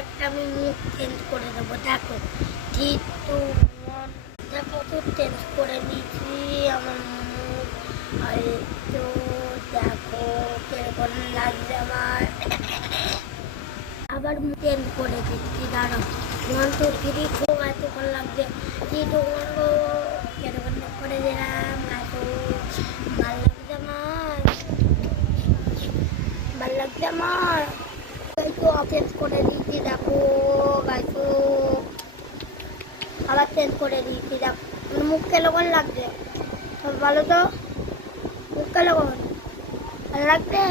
একটা আমি মুখ চেঞ্জ করে দেবো। দেখো 3, 2, 1, দেখো তো চেঞ্জ করে নিয়েছি আমার মুখ। আর তো দেখো কিরকম লাগছে আমার। আবার মুখ চেঞ্জ করে দিচ্ছি, দাঁড়াও। 1, 2, 3, 4 এতক্ষণ লাগছে। 3, 2, 1 কিরকম করে দিলাম। এত ভাল লাগছে আমার, ভাল লাগছে আমার। তো চেঞ্জ করে দিয়েছি, দেখো গাইছো আবার চেঞ্জ করে দিয়েছি। দেখো মুখ কেমন লাগছে বলো তো, মুখ কেমন ভালো লাগছে।